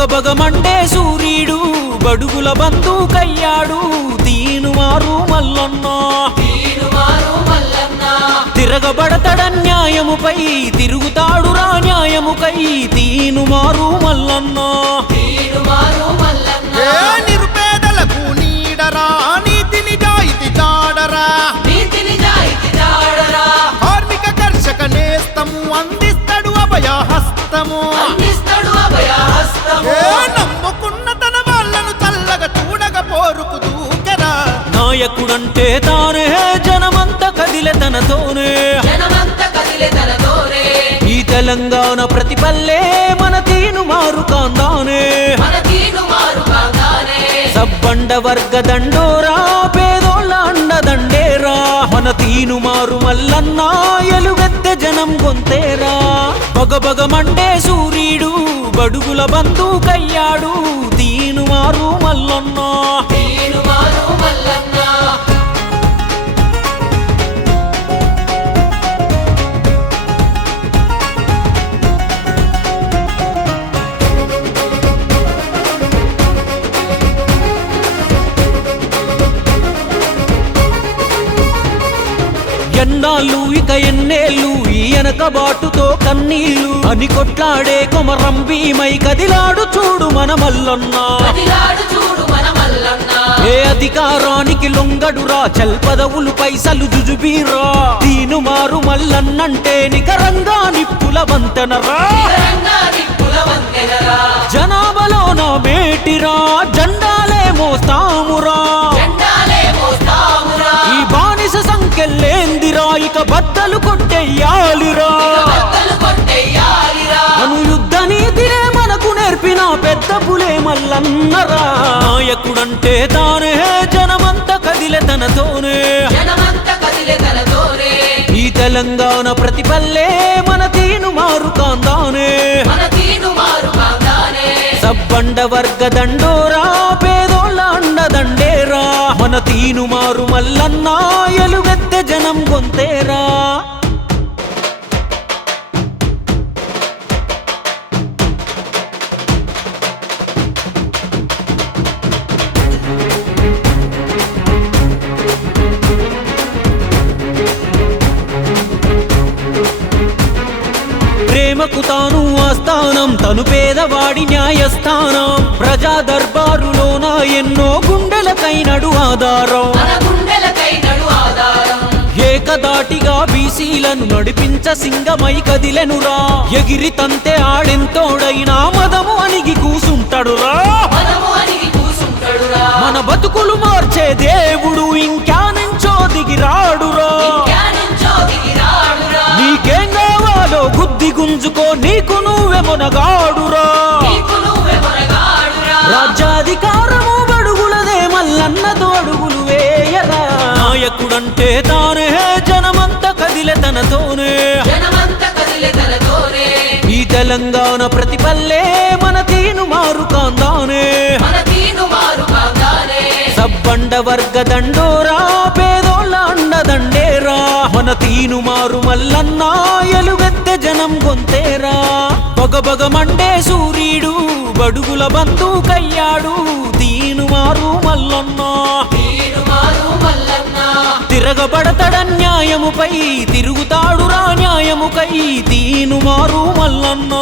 బగబగమంటే సూర్యుడు బడుగుల బంధుకయ్యాడు దీనుమారు మల్లన్న తిరగబడతడన్యాయముపై తిరుగుతాడురా న్యాయముకై దీనుమారు మల్లన్న నిరుపేదలకు నీడరా నీతి నిజాయితీ చాడరా కార్మిక కర్షక నేస్తము అందిస్తాడు అభయహస్తము నమ్ముకున్న తన వాళ్ళను చల్లగా చూడగా పోరుకు దూకెరా నాయకుడంటే తానే జనమంతా కదిలే తనతోనే ఈ తెలంగాణ ప్రతిపల్లే మన తీనుమారు కాందానే సబ్బండ వర్గ దండోరా పేదోళ్ళ అండదండేరా మన తీనుమారు మల్లన్న ఎలుగెత్తె జనం గొంతేరా బగబగమంటే సూర్యుడు బడుగుల బంధుకయ్యాడు దీనుమారు మల్లన్న ఎన్నాళ్ళు ఇక ఎన్నేళ్ళు ఈ వెనకబాటుతో కన్నీళ్ళు అని కొట్లాడే కొమరం భీమై కదిలాడు చూడు మన మల్లన్న ఏ అధికారానికి లొంగడురా చల్పదవులు పైసలు జుజుబీరా దీనుమారు మల్లన్నంటే నికరంగా నిప్పుల వంతెనరా జనాభాలోన మేటిరా జెండాలే మోస్తామురా ఈ బానిస సంఖ్యలేందిరా ఇక బద్దలు కొట్టెయ్యాలిరా అను యుద్ధ నీతినే మనకు నేర్పిన పెద్ద పులే మల్లన్నరా నాయకుడంటే తానే జనమంతా కదిలే తనతోనే ఈ తెలంగాణ ప్రతిపల్లే మన తీనుమారు కాందానే సబ్బండ వర్గ దండోరా పేదోళ్ళ అండదండేరా మన తీనుమారు మల్లన్న ఎలుగెత్తె జనం గొంతేరా ప్రేమకు తాను ఆస్థానం తను పేదవాడి న్యాయస్థానం ప్రజా దర్బారులోన ఎన్నో గుండెలకైనడు ఆధారం ఏకదాటిగా బీసీలను నడిపించ సింగమై కదిలెనురా ఎగిరి తంతే ఆడెంతోడైనా మదము అణిగి కూసుంటాడురా మన బతుకులు మార్చే దేవుడు ఇంకా నుంచో దిగిరాడురా నీకేం కావాలో గుద్ది గుంజుకో నీకు నువ్వే మొనగాడురా రాజ్యాధికారము బడుగులదే మల్లన్నతో అడుగులు వేయరా నాయకుడంటే తానే జనమంతా కదిలే తనతోనే ఈ తెలంగాణ ప్రతిపల్లే మన తీనుమారు కాందానే సబ్బండ వర్గ దండోరా పేదోళ్ళ అండదండేరా మన తీనుమారు మల్లన్న ఎలుగెత్తె జనం గొంతేరా బగబగమంటే సూర్యుడు బడుగుల బంధుకయ్యాడు దీనుమారు మల్లన్న తిరగబడతడన్యాయముపై తిరుగుతాడురా న్యాయముకై దీనుమారు మల్లన్న